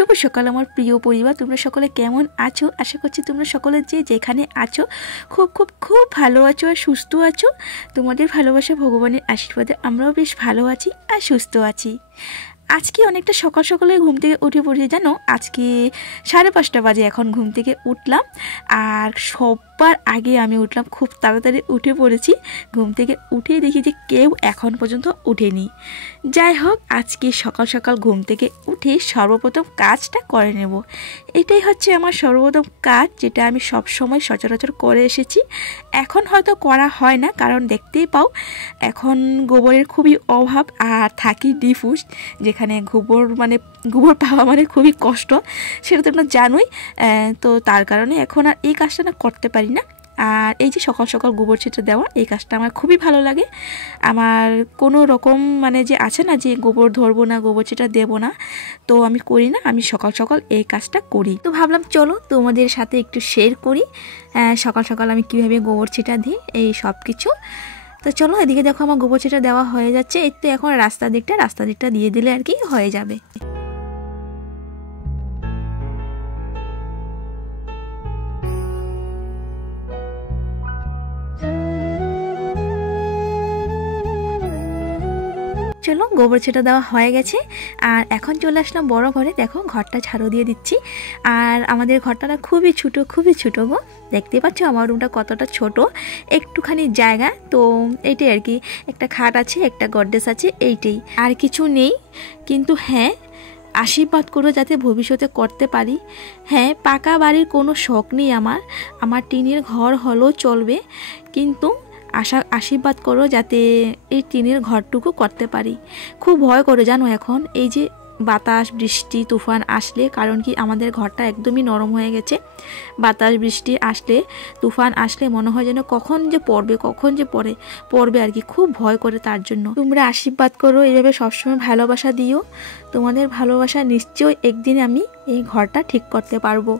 শুভ সকাল আমার প্রিয় পরিবার, তোমরা সকলে কেমন আছো? আশা করছি তোমরা সকলে যে যেখানে আছো খুব খুব খুব ভালো আছো আর সুস্থ আছো। তোমাদের ভালোবাসা ভগবানের আশীর্বাদে আমরাও বেশ ভালো আছি আর সুস্থ আছি। আজকে অনেকটা সকাল সকালে ঘুম থেকে উঠে পড়েছি, জানো আজকে 5:30 বাজে এখন ঘুম থেকে উঠলাম। আর সবার আগে আমি উঠলাম, খুব তাড়াতাড়ি উঠে পড়েছি। ঘুম থেকে উঠেই দেখি যে কেউ এখন পর্যন্ত উঠেনি। যাই হোক, আজকে সকাল সকাল ঘুম থেকে উঠে সর্বপ্রথম কাজটা করে নেব। এটাই হচ্ছে আমার সর্বপ্রথম কাজ, যেটা আমি সব সময় সচরাচর করে এসেছি। এখন হয়তো করা হয় না, কারণ দেখতেই পাও এখন গোবরের খুবই অভাব আর থাকি ডিফুস, যেখানে গোবর পাওয়া মানে খুবই কষ্ট, সেটা তোমরা জানোই। তো তার কারণে এখন আর এই কাজটা না করতে পারি না। আর এই যে সকাল সকাল গোবর ছিটা দেওয়া, এই কাজটা আমার খুবই ভালো লাগে। আমার কোনো রকম যে আছে না যে গোবর ধরবো না, গোবর ছিটা দেবো না, তো আমি করি না। আমি সকাল সকাল এই কাজটা করি। তো ভাবলাম চলো তোমাদের সাথে একটু শেয়ার করি সকাল সকাল আমি কিভাবে গোবর ছিটা দিই এই সব কিছু। তো চলো, এদিকে দেখো আমার গোবর ছিটা দেওয়া হয়ে যাচ্ছে। এই তো এখন রাস্তা দিকটা দিয়ে দিলে আর কি হয়ে যাবে। চলো, গোবর ছিটা দেওয়া হয়ে গেছে। আর এখন চলে আসলাম বড় ঘরে। দেখো ঘরটা ঝাড়ু দিয়ে দিচ্ছি। আর আমাদের ঘরটা না খুবই ছোটো গো। দেখতে পাচ্ছ আমার রুমটা কতটা ছোট, একটুখানি জায়গা। তো এইটাই আর কি, একটা খাট আছে, একটা গডরেজ আছে, এইটাই, আর কিছু নেই। কিন্তু হ্যাঁ, আশীর্বাদ করো যাতে ভবিষ্যতে করতে পারি। হ্যাঁ, পাকা বাড়ির কোনো শখ নেই আমার টিনের ঘর হলেও চলবে, কিন্তু আশীর্বাদ করো যাতে এই টিনের ঘরটুকু করতে পারি। খুব ভয় করে জানো এখন, এই যে বাতাস বৃষ্টি তুফান আসলে, কারণ কি আমাদের ঘরটা একদমই নরম হয়ে গেছে। বাতাস বৃষ্টি আসলে, তুফান আসলে মনে হয় যেন কখন যে পড়বে আর কি, খুব ভয় করে। তার জন্য তোমরা আশীর্বাদ করো, এইভাবে সবসময় ভালোবাসা দিও। তোমাদের ভালোবাসা নিশ্চয়ই একদিন আমি এই ঘরটা ঠিক করতে পারবো।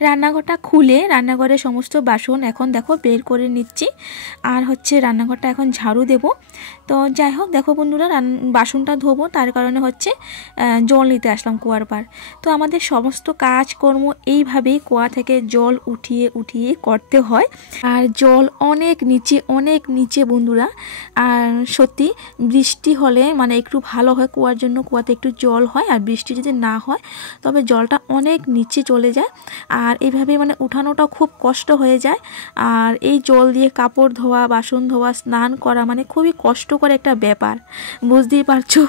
রান্নাঘরটা খুলে রান্নাঘরের সমস্ত বাসন এখন দেখো বের করে নিচ্ছি। আর হচ্ছে রান্নাঘরটা এখন ঝাড়ু দেব। তো যাই হোক, দেখো বন্ধুরা, বাসনটা ধোবো, তার কারণে হচ্ছে জল নিতে আসলাম কুয়ার পার। তো আমাদের সমস্ত কাজকর্ম এইভাবেই কুয়া থেকে জল উঠিয়ে করতে হয়। আর জল অনেক নিচে বন্ধুরা। আর সত্যি বৃষ্টি হলে একটু ভালো হয় কুয়ার জন্য, কুয়াতে একটু জল হয়। আর বৃষ্টি যদি না হয় তবে জলটা অনেক নিচে চলে যায়। আর এইভাবে উঠানোটা খুব কষ্ট হয়ে যায়। আর এই জল দিয়ে কাপড় ধোয়া, বাসন ধোয়া, স্নান করা খুবই কষ্টকর একটা ব্যাপার, বুঝতেই পারছো।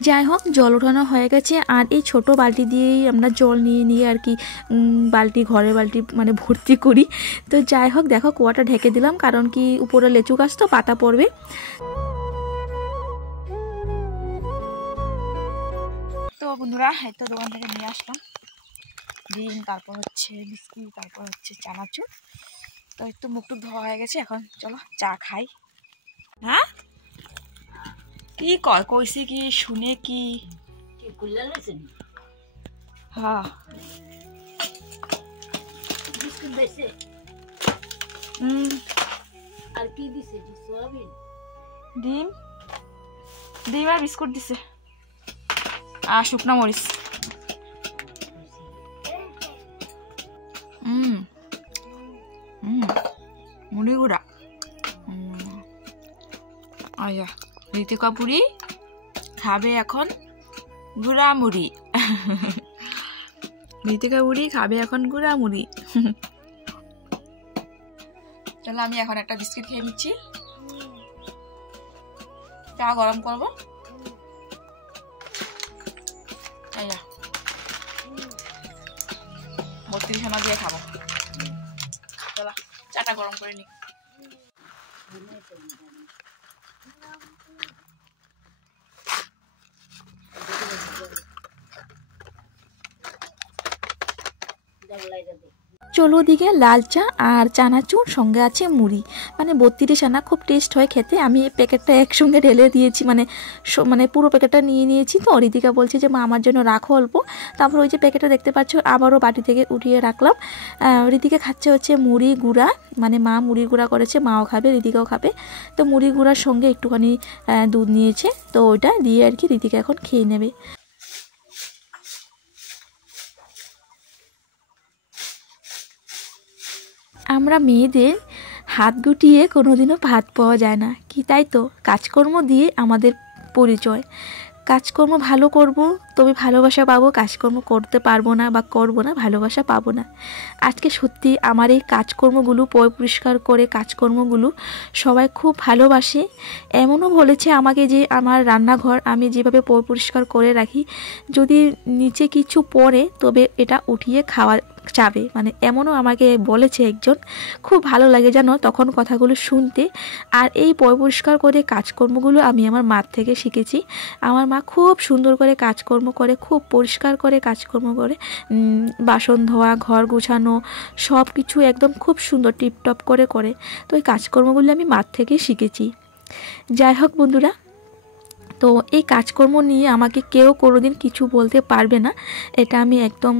যাই হোক, জল ওঠানো হয়ে গেছে। আর এই ছোট বালতি দিয়েই আমরা জল নিয়ে আর কি ঘরের বালতি ভর্তি করি। তো যাই হোক, দেখো কুয়াটা ঢেকে দিলাম, কারণ কি উপরে লেচু গাছ তো পাতা পড়বে। তো বন্ধুরা, এই তো দোকান থেকে নিয়ে আসলাম ডিম, তারপর হচ্ছে বিস্কুট, তারপর হচ্ছে চানাচুর। তো একটু মুখটুক ধোয়া হয়ে গেছে, এখন চলো চা খাই। হ্যাঁ, কি কইছি কি শুনে কি হ্যাঁ বিস্কুট দিছে আর কি দিছে? সোয়াবিন, ডিম আর বিস্কুট দিছে আর শুকনা মরিচ। মুড়ি গুঁড়া। আয়া ঋতিকা পুরি খাবে এখন গুঁড়া মুড়ি। ঋতিকা মুড়ি খাবে এখন গুঁড়া মুড়ি। চলো আমি এখন একটা বিস্কিট খেয়ে নিচ্ছি, চা গরম করবো। 32 আনা দিয়ে খাবো। চলো চাটা গরম করে নি। চলো ওদিকে লাল চা আর চানাচুর, সঙ্গে আছে মুড়ি, মানে 32 আনা, খুব টেস্ট হয় খেতে। আমি এই প্যাকেটটা একসঙ্গে ঢেলে দিয়েছি, মানে পুরো প্যাকেটটা নিয়ে নিয়েছি। তো ঋতিকা বলছে যে মা আমার জন্য রাখো অল্প। তারপর ওই যে প্যাকেটটা দেখতে পাচ্ছ আবারও বাটি থেকে উঠিয়ে রাখলাম। ঋতিকা খাচ্ছে হচ্ছে মুড়ি গুঁড়া, মানে মা মুড়ি গুঁড়া করেছে, মাও খাবে ঋতিকাও খাবে। তো মুড়ি গুঁড়ার সঙ্গে একটুখানি দুধ নিয়েছে, তো ওইটা দিয়ে আর কি ঋতিকা এখন খেয়ে নেবে। আমরা মেয়েদের হাত গুটিয়ে কোনোদিনও ভাত পাওয়া যায় না কি, তাই তো? কাজকর্ম দিয়ে আমাদের পরিচয়। কাজকর্ম ভালো করব তবে ভালোবাসা পাবো, কাজকর্ম করতে পারবো না বা করবো না, ভালোবাসা পাবো না। আজকে সত্যি আমার এই কাজকর্মগুলো, পরিষ্কার করে কাজকর্মগুলো সবাই খুব ভালোবাসে। এমনও বলেছে আমাকে যে আমার রান্নাঘর আমি যেভাবে পরিষ্কার করে রাখি, যদি নিচে কিছু পড়ে তবে এটা উঠিয়ে খাওয়া যাবে, মানে এমনও আমাকে বলেছে একজন। খুব ভালো লাগে জানো তখন কথাগুলো শুনতে। আর এই পরিষ্কার করে কাজকর্মগুলো আমি আমার মার থেকে শিখেছি। আমার মা খুব সুন্দর করে কাজকর্ম করে, খুব পরিষ্কার করে কাজকর্ম করে, বাসন ধোয়া, ঘর গুছানো, সব কিছু একদম খুব সুন্দর টিপটপ করে করে। তো এই কাজকর্মগুলো আমি মার থেকে শিখেছি। যাই হোক বন্ধুরা, তো এই কাজকর্ম নিয়ে আমাকে কেউ কোনোদিন কিছু বলতে পারবে না, এটা আমি একদম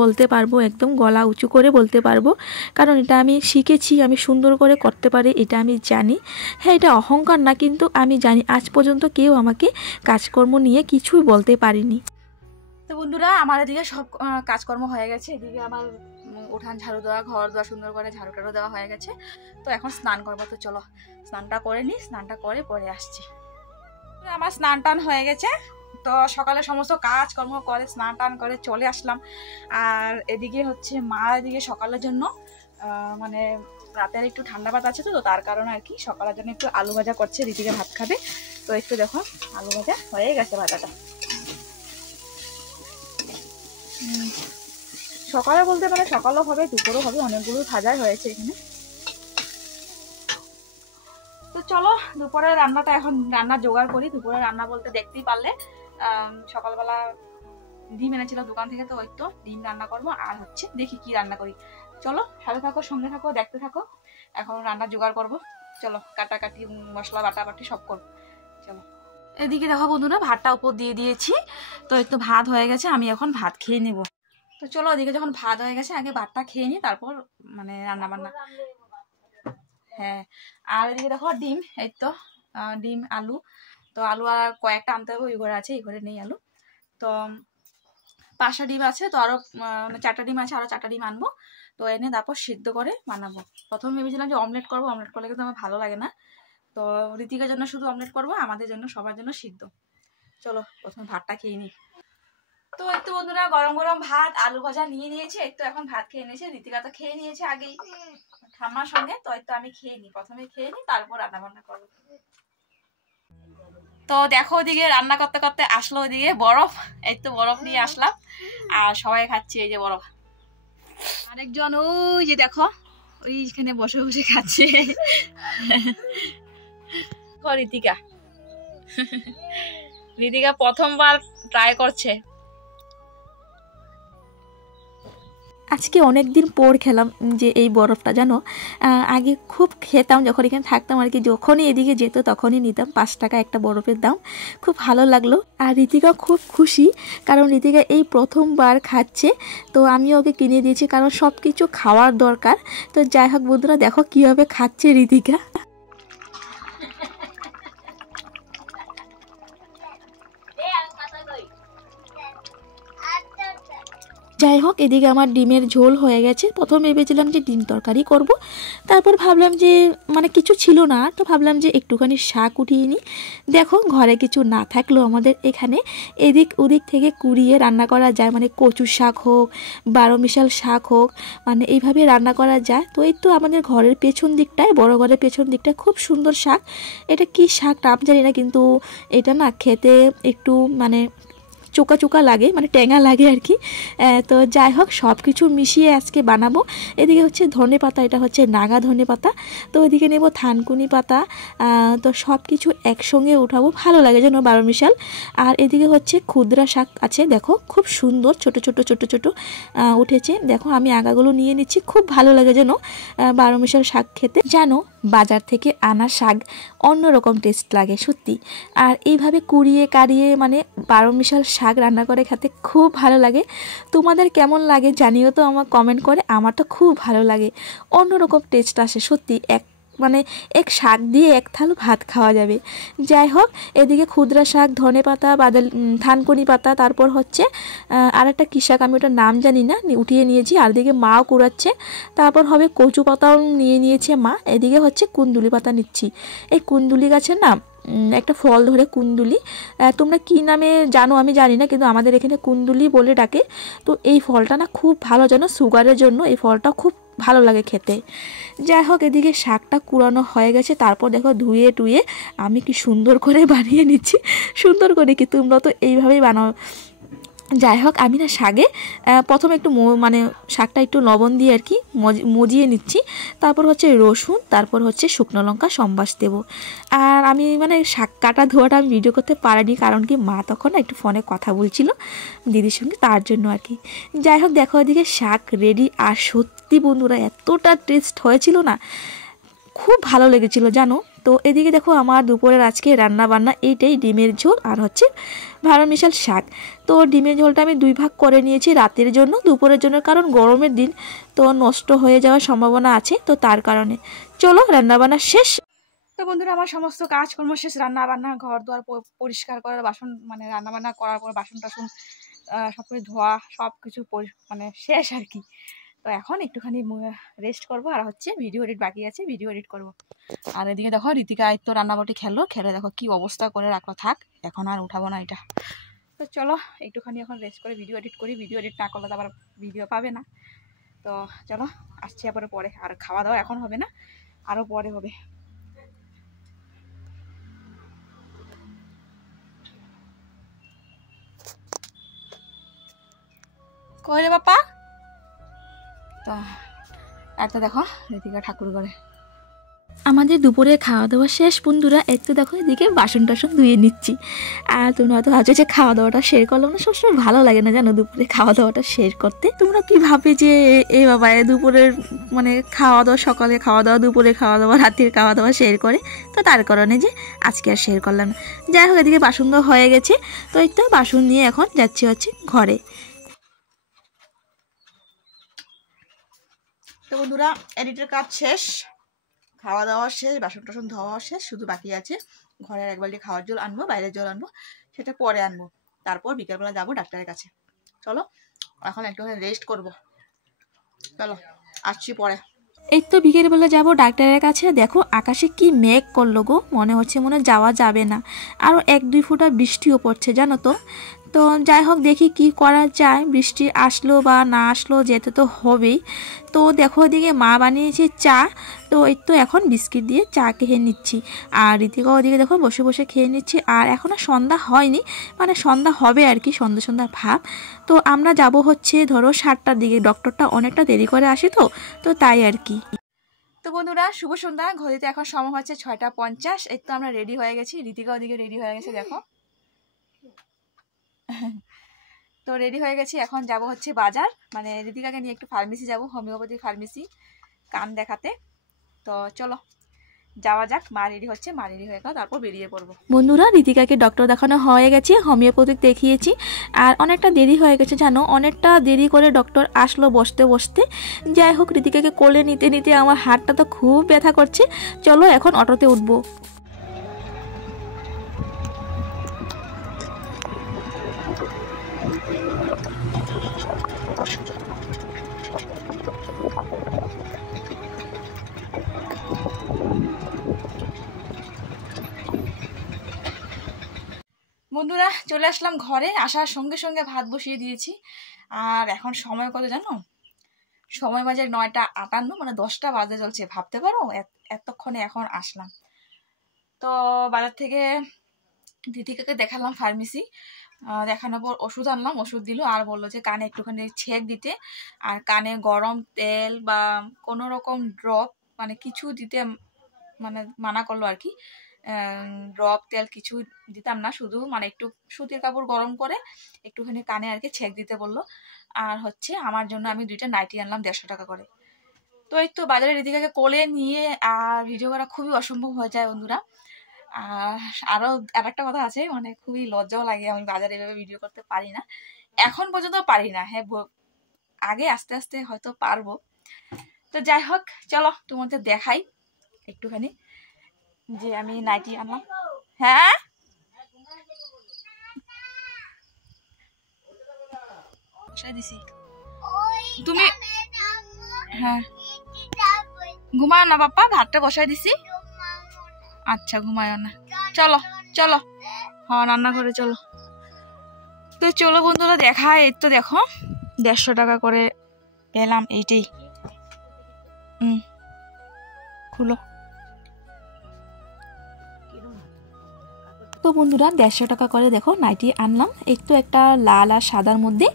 বলতে পারবো, একদম গলা উঁচু করে বলতে পারবো। কারণ এটা আমি শিখেছি, আমি সুন্দর করে করতে পারি, এটা আমি জানি। হ্যাঁ, এটা অহংকার না, কিন্তু আমি জানি আজ পর্যন্ত কেউ আমাকে কাজকর্ম নিয়ে কিছুই বলতে পারিনি। তো বন্ধুরা, আমার এদিকে সব কাজকর্ম হয়ে গেছে। এদিকে আমার উঠান ঝাড়ু দেওয়া, ঘর দেওয়া, সুন্দর করে ঝাড়ু টাড়ু দেওয়া হয়ে গেছে। তো এখন স্নান করবো। তো চলো স্নানটা করে নিই, স্নানটা করে পরে আসছি। আমার স্নান টান হয়ে গেছে, তো সকালে সমস্ত কাজকর্ম করে স্নান টান করে চলে আসলাম। আর এদিকে হচ্ছে মা এদিকে সকালের জন্য মানে রাতের একটু ঠান্ডা ভাত আছে, তো তার কারণে আর কি সকালের জন্য একটু আলু ভাজা করছে, ঋতিকে ভাত খাবে। তো একটু দেখো আলু ভাজা হয়ে গেছে, ভাজাটা সকালে বলতে মানে সকালও হবে, দুপুরও হবে, অনেকগুলো ভাজাই হয়েছে এখানে। তো চলো দুপুরের রান্নাটা এখন রান্না জোগাড় করি। দুপুরের রান্না বলতে দেখতেই পারলে সকালবেলা ডিম এনেছিল দোকান থেকে, তো ওই তো ডিম রান্না করবো। আর হচ্ছে দেখি কি রান্না করি। চলো সাথে থাকো, সঙ্গে থাকো, দেখতে থাকো। এখন রান্না জোগাড় করবো, চলো কাটাকাটি মশলা বাটাবাটি সব করবো। চলো এদিকে দেখো বন্ধুরা, ভাতটা উপর দিয়ে দিয়েছি। তো একটু ভাত হয়ে গেছে, আমি এখন ভাত খেয়ে নেব। তো চলো ওদিকে যখন ভাত হয়ে গেছে আগে ভাতটা খেয়ে নিই, তারপর মানে রান্না বান্না। হ্যাঁ, আর এদিকে দেখো ডিম, এই তো ডিম আলু। তো আলু আর কয়েকটা আনতে হবে, ওই ঘরে আছে, এই ঘরে নেই আলু। তো 5টা ডিম আছে, তো আরো 4টা ডিম আছে, আরো 4টা ডিম আনবো। তো এনে তারপর সিদ্ধ করে বানাবো। প্রথমে ভেবেছিলাম যে অমলেট করবো, অমলেট করলে কিন্তু আমার ভালো লাগে না। তো ঋতিকার জন্য শুধু অমলেট করবো, আমাদের জন্য সবার জন্য সিদ্ধ। চলো প্রথমে ভাতটা খেয়ে নিই। তো একটু বন্ধুরা গরম গরম ভাত আলু ভাজা নিয়ে নিয়েছে, একটু এখন ভাত খেয়ে নিয়েছে। ঋতিকা তো খেয়ে নিয়েছে আগেই ঠাম্মার সঙ্গে। তো একটু আমি খেয়ে নিই, প্রথমে খেয়ে নিই, তারপর রান্না বান্না করবো। তো দেখো ওদিকে রান্না করতে করতে আসলো ওদিকে বরফ, এই তো বরফ নিয়ে আসলাম আর সবাই খাচ্ছি এই যে বরফ। আরেকজন ওই যে দেখো ওইখানে বসে বসে খাচ্ছে ঋতিকা। ঋতিকা প্রথমবার ট্রাই করছে। আজকে অনেক দিন পর খেলাম যে এই বরফটা, জানো আগে খুব খেতাম যখন এখানে থাকতাম আর কি, যখনই এদিকে যেত তখনই নিতাম। 5 টাকা একটা বরফের দাম, খুব ভালো লাগলো। আর ঋতিকা খুব খুশি, কারণ ঋতিকা এই প্রথমবার খাচ্ছে। তো আমি ওকে কিনে দিয়েছি, কারণ সব কিছু খাওয়ার দরকার। তো যাই হোক বন্ধুরা, দেখো কীভাবে খাচ্ছে ঋতিকা। যাই হোক, এদিকে আমার ডিমের ঝোল হয়ে গেছে। প্রথম ভেবেছিলাম যে ডিম তরকারি করব, তারপর ভাবলাম যে মানে কিছু ছিল না, তো ভাবলাম যে একটুখানি শাক উঠিয়ে নিই। দেখো, ঘরে কিছু না থাকলেও আমাদের এখানে এদিক ওদিক থেকে কুড়িয়ে রান্না করা যায়, মানে কচু শাক হোক, বারোমিশাল শাক হোক, মানে এইভাবে রান্না করা যায়। তো এই তো আমাদের ঘরের পেছন দিকটায়, বড় ঘরের পেছন দিকটায় খুব সুন্দর শাক। এটা কি শাক নাম জানি না, কিন্তু এটা না খেতে একটু মানে চোকা চোকা লাগে, মানে টেঙা লাগে আর কি। তো যাই হোক, সব কিছু মিশিয়ে আজকে বানাবো। এদিকে হচ্ছে ধনে পাতা, এটা হচ্ছে নাগা ধনে পাতা, তো এদিকে নেব থানকুনি পাতা। তো সব কিছু একসঙ্গে উঠাবো, ভালো লাগে যেন বারোমিশাল। আর এদিকে হচ্ছে ক্ষুদ্রা শাক আছে, দেখো খুব সুন্দর ছোট ছোট ছোট ছোট উঠেছে। দেখো আমি আগাগুলো নিয়ে নিচ্ছি, খুব ভালো লাগে যেন বারোমিশাল শাক খেতে। জানো, বাজার থেকে আনা শাক অন্যরকম টেস্ট লাগে সত্যি। আর এইভাবে কুড়িয়ে কাড়িয়ে মানে বারোমিশাল শাক রান্না করে খেতে খুব ভালো লাগে। তোমাদের কেমন লাগে জানিও তো আমার কমেন্ট করে। আমার তো খুব ভালো লাগে, অন্যরকম টেস্ট আসে সত্যি। এক শাক দিয়ে এক থাল ভাত খাওয়া যাবে। যাই হোক, এদিকে ক্ষুদ্রা শাক, ধনে পাতা, থানকুনি পাতা, তারপর হচ্ছে আর একটা কী শাক, আমি ওটার নাম জানি না, উঠিয়ে নিয়েছি। আর এদিকে মাও কুড়াচ্ছে, তারপর হবে কচু পাতাও নিয়ে নিয়েছে মা। এদিকে হচ্ছে কুন্দুলি পাতা নিচ্ছি। এই কুন্দুলি গাছের নাম একটা ফল ধরে কুন্দুলি, তোমরা কি নামে জানো আমি জানি না, কিন্তু আমাদের এখানে কুন্দুলি বলে ডাকে। তো এই ফলটা না খুব ভালো, যেন সুগারের জন্য এই ফলটা খুব ভালো লাগে খেতে। যাই হোক, এদিকে শাকটা কুড়ানো হয়ে গেছে, তারপর দেখো ধুয়ে টুয়ে আমি কি সুন্দর করে বানিয়ে নিচ্ছি। সুন্দর করে কি, তোমরা তো এইভাবেই বানাও। যাই হোক, আমি না শাকে প্রথমে একটু মানে শাকটা একটু লবণ দিয়ে আর কি মজিয়ে নিচ্ছি। তারপর হচ্ছে রসুন, তারপর হচ্ছে শুকনো লঙ্কা সম্বাস দেবো। আর আমি মানে শাক কাটা ধোয়াটা আমি ভিডিও করতে পারিনি, কারণ কি মা তখন একটু ফোনে কথা বলছিল দিদির সঙ্গে, তার জন্য আর কি। যাই হোক, দেখো ওদিকে শাক রেডি। আর সত্যি বন্ধুরা, এতটা টেস্ট হয়েছিল না, খুব ভালো লেগেছিল জানো। তো এদিকে দেখো আমার দুপুরের আজকে রান্না বান্না এইটাই, ডিমের ঝোল আর হচ্ছে বারোমিশাল শাক। তো ডিমের ঝোলটা আমি 2 ভাগ করে নিয়েছি, রাতের জন্য দুপুরের জন্য, কারণ গরমের দিন তো নষ্ট হয়ে যাওয়ার সম্ভাবনা আছে, তো তার কারণে। চলো, রান্নাবান্না শেষ। তো বন্ধুরা, আমার সমস্ত কাজকর্ম শেষ, রান্না বান্না, ঘর দুয়ার পরিষ্কার করার, বাসন মানে রান্নাবান্না করার পর বাসন টাসন সব কিছু ধোয়া, সব কিছু মানে শেষ আর কি। তো এখন একটুখানি রেস্ট করবো, আর হচ্ছে ভিডিও এডিট বাকি আছে, ভিডিও এডিট করবো। আর এদিকে দেখো ঋতিকা তো রান্নাবাটি খেলে দেখো কি অবস্থা করে রাখলো, থাক এখন আর উঠাবো না এটা। তো চলো একটুখানি এখন রেস্ট করে ভিডিও এডিট করি, ভিডিও এডিট না করলে তো আবার ভিডিও পাবে না। তো চলো, আসছি আবার পরে। আর খাওয়া দাওয়া এখন হবে না, আরও পরে হবে। কই রে বাপা? তো একটা দেখো ঋতিকা ঠাকুর ঘরে। আমাদের দুপুরে খাওয়া দাওয়া শেষ বন্ধুরা। একটু দেখো এদিকে বাসন টাসন ধুয়ে নিচ্ছি। আর তোমরা হয়তো ভাবছো যে খাওয়া দাওয়াটা শেয়ার করলাম না, সবসময় ভালো লাগে না জানো দুপুরে খাওয়া দাওয়াটা শেয়ার করতে। তোমরা কি ভাবে যে এই বাবা দুপুরের মানে খাওয়া দাওয়া, সকালে খাওয়া দাওয়া, দুপুরে খাওয়া দাওয়া, রাতের খাওয়া দাওয়া শেয়ার করে, তো তার কারণে যে আজকে আর শেয়ার করলাম না। যাই হোক, এদিকে বাসন দেওয়া হয়ে গেছে, তো এই তো বাসন নিয়ে এখন যাচ্ছি হচ্ছে ঘরে। তো বন্ধুরা, এডিটের কাজ শেষ, খাওয়া দাওয়া শেষ, বাসন টাসন ধোয়া শেষ, শুধু বাকি আছে ঘরের এক বালতি খাওয়ার জল আনবো, বাইরের জল আনবো, সেটা পরে আনবো। তারপর বিকেলবেলা যাবো ডাক্তারের কাছে। চলো এখন একটুখানি রেস্ট করবো, চলো আসছি পরে। এই তো বিকেলবেলা যাবো ডাক্তারের কাছে। দেখো আকাশে কি মেঘ করলো গো, মনে হচ্ছে যাওয়া যাবে না। আরও 1-2 ফোঁটা বৃষ্টিও পড়ছে জানো তো। তো যাই হোক, দেখি কি করা যায়, বৃষ্টি আসলো বা না আসলো যেতে তো হবেই। তো দেখো ওদিকে মা বানিয়েছে চা, তো এই তো এখন বিস্কিট দিয়ে চা খেয়ে নিচ্ছি। আর ঋতিকা ওদিকে দেখো বসে বসে খেয়ে নিচ্ছি। আর এখনও সন্ধ্যা হয়নি, মানে সন্ধ্যা হবে আর কি, সন্ধ্যা ভাব। তো আমরা যাব হচ্ছে ধরো 7টার দিকে, ডক্টরটা অনেকটা দেরি করে আসে, তো তাই আর কি। তো বন্ধুরা, শুভ সন্ধ্যা। ঘড়িতে এখন সময় হচ্ছে 6:50। এই তো আমরা রেডি হয়ে গেছি, ঋতিকা ওদিকে রেডি হয়ে গেছে দেখো। তো রেডি হয়ে গেছি, এখন যাব হচ্ছে বাজার, মানে ঋতিকাকে নিয়ে একটু ফার্মেসি যাব, হোমিওপ্যাথি ফার্মেসি কান দেখাতে। তো চলো যাওয়া যাক। মা রেডি হচ্ছে, মা রেডি হয়ে গেল, তারপর বেরিয়ে পড়বো। বন্ধুরা, ঋতিকাকে ডক্টর দেখানো হয়ে গেছে, হোমিওপ্যাথিক দেখিয়েছি। আর অনেকটা দেরি হয়ে গেছে জানো, অনেকটা দেরি করে ডক্টর আসলো বসতে বসতে। যাই হোক, ঋতিকাকে কোলে নিতে নিতে আমার হাতটা তো খুব ব্যথা করছে। চলো এখন অটোতে উঠবো। বন্ধুরা চলে আসলাম ঘরে, আসার সঙ্গে সঙ্গে ভাত বসিয়ে দিয়েছি। আর এখন সময় কত জানো? সময় বাজে 9:58, মানে 10টা বাজে চলছে। ভাবতে পারো এতক্ষণে এখন আসলাম। তো বাজার থেকে দিদিকাকে দেখালাম ফার্মেসি, দেখানোর পর ওষুধ আনলাম, ওষুধ দিল আর বললো যে কানে একটুখানি ছেঁক দিতে, আর কানে গরম তেল বা কোনো রকম ড্রপ মানে কিছু দিতে মানে মানা করলো আর কি। ড্রপ তেল কিছু দিতাম না, শুধু মানে একটু সুতির কাপড় গরম করে একটুখানি কানে আর কি ছেঁক দিতে বললো। আর হচ্ছে আমার জন্য আমি 2টা নাইটি আনলাম 150 টাকা করে। তো এই তো বাজারে ঋতিকাকে কোলে নিয়ে আর ভিডিও করা খুবই অসম্ভব হয়ে যায় বন্ধুরা। আর আরও একটা কথা আছে, মানে খুবই লজ্জাও লাগে, আমি বাজারে এভাবে ভিডিও করতে পারি না, এখন পর্যন্ত পারি না। হ্যাঁ, আগে আস্তে আস্তে হয়তো পারবো। তো যাই হোক, চলো তোমাদের দেখাই একটুখানি যে আমি নাইটি আনলাম। হ্যাঁ, দিছি তুমি। হ্যাঁ, ঘুমায় না বাপ্পা, ভাতটা বসাই দিছি। আচ্ছা, ঘুমায় না, চলো চলো, হ্যাঁ রান্না করে চলো। তো চলো বন্ধুরা দেখায়, এই তো দেখো 150 টাকা করে পেলাম এইটাই। খুলো। তো বন্ধুরা 150 টাকা করে দেখো নাইটি আনলাম। এই তো একটা লাল আর সাদার মধ্যে,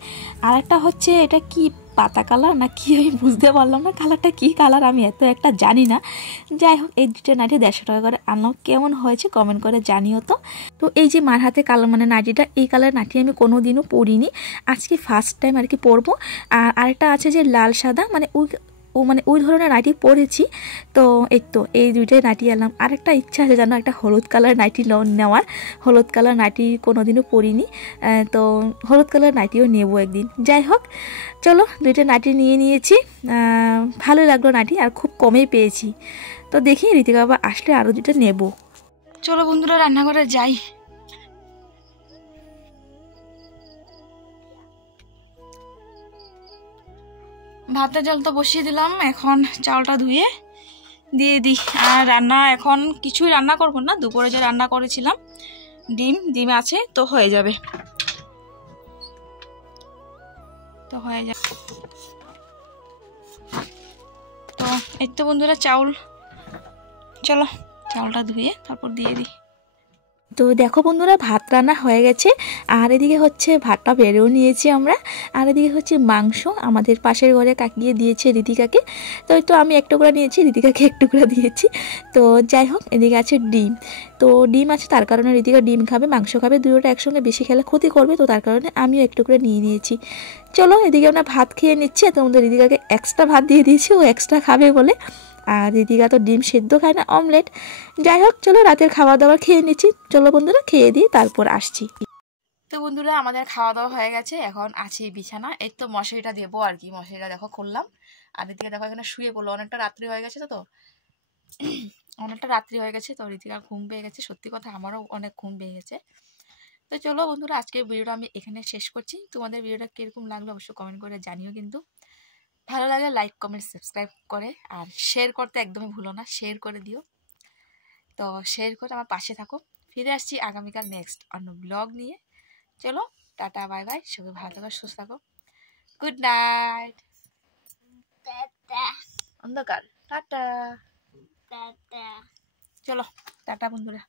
আর একটা হচ্ছে এটা কি পাতা কালার না কি, আমি বুঝতে পারলাম না কালারটা কি কালার, আমি এত একটা জানি না। যাই হোক, এই 2টা নাইটি 150 টাকা করে আনলাম। কেমন হয়েছে কমেন্ট করে জানিও তো। তো এই যে মার হাতে কালার মানে নাইটিটা, এই কালার নাইটি আমি কোনোদিনও পরিনি, আজকে ফার্স্ট টাইম আর কি পরবো। আর আরেকটা আছে যে লাল সাদা, মানে ওই ধরনের নাইটি পরেছি। তো এই তো এই 2টাই নাইটি আনলাম। আরেকটা ইচ্ছা আছে জানো, একটা হলুদ কালার নাইটি নেওয়ার। হলুদ কালার নাইটি কোনোদিনও পরিনি, তো হলুদ কালার নাইটিও নেবো একদিন। যাই হোক, চলো 2টা নাইটি নিয়ে নিয়েছি। ভালো লাগলো নাইটি, আর খুব কমেই পেয়েছি। তো দেখি ঋতিকা বাবা আসলে আরও 2টা নেব। চলো বন্ধুরা রান্নাঘরে যাই। ভাতের জল তো বসিয়ে দিলাম, এখন চালটা ধুয়ে দিয়ে দিই। আর রান্না এখন কিছুই রান্না করব না, দুপুরে যে রান্না করেছিলাম ডিম আছে, তো হয়ে যাবে। তো এই তো বন্ধুরা চাউল, চলো চাউলটা ধুয়ে তারপর দিয়ে দিই। তো দেখো বন্ধুরা ভাত রান্না হয়ে গেছে, আর এদিকে হচ্ছে ভাতটা বেড়েও নিয়েছি আমরা। আর এদিকে হচ্ছে মাংস আমাদের পাশের ঘরে কাকিয়ে দিয়েছে ঋতিকাকে। তো এই তো আমি 1 টুকরা নিয়েছি, ঋতিকাকে 1 টুকরা দিয়েছি। তো যাই হোক, এদিকে আছে ডিম। তো ডিম আছে, তার কারণে ঋতিকা ডিম খাবে, মাংস খাবে, 2টা একসঙ্গে বেশি খেলে ক্ষতি করবে, তো তার কারণে আমিও 1 টুকরা নিয়ে নিয়েছি। চলো এদিকে আমরা ভাত খেয়ে নিচ্ছি। তোমাদের ঋতিকাকে এক্সট্রা ভাত দিয়ে দিয়েছি, ও এক্সট্রা খাবে বলে। আর ঋতিকা তো ডিম সেদ্ধ খায় না, অমলেট। যাই হোক, চলো রাতের খাওয়া দাওয়া খেয়ে নিচ্ছি। চলো বন্ধুরা খেয়ে দিই, তারপর আসছি। তো বন্ধুরা আমাদের খাওয়া দাওয়া হয়ে গেছে, এখন আছি বিছানা। এই তো মশারিটা দেবো আর কি, মশারিটা দেখো খুললাম। আর ঋতিকা দেখো এখানে শুয়ে পড়লো, অনেকটা রাত্রি হয়ে গেছে। তো অনেকটা রাত্রি হয়ে গেছে, তো ঋতিকার ঘুম পেয়ে গেছে। সত্যি কথা আমারও অনেক ঘুম পেয়ে গেছে। তো চলো বন্ধুরা আজকের ভিডিওটা আমি এখানে শেষ করছি। তোমাদের ভিডিওটা কিরকম লাগলো অবশ্যই কমেন্ট করে জানিও কিন্তু। ভালো লাগে লাইক কমেন্ট সাবস্ক্রাইব করে, আর শেয়ার করতে একদমই ভুলো না, শেয়ার করে দিও। তো শেয়ার করে আমার পাশে থাকো। ফিরে আসছি আগামীকাল নেক্সট অন্য ব্লগ নিয়ে। চলো টাটা, বাই বাই, সবাই ভালো থাকো, সুস্থ থাকো, গুড নাইট। অন্ধকার, টাটা। চলো টাটা বন্ধুরা।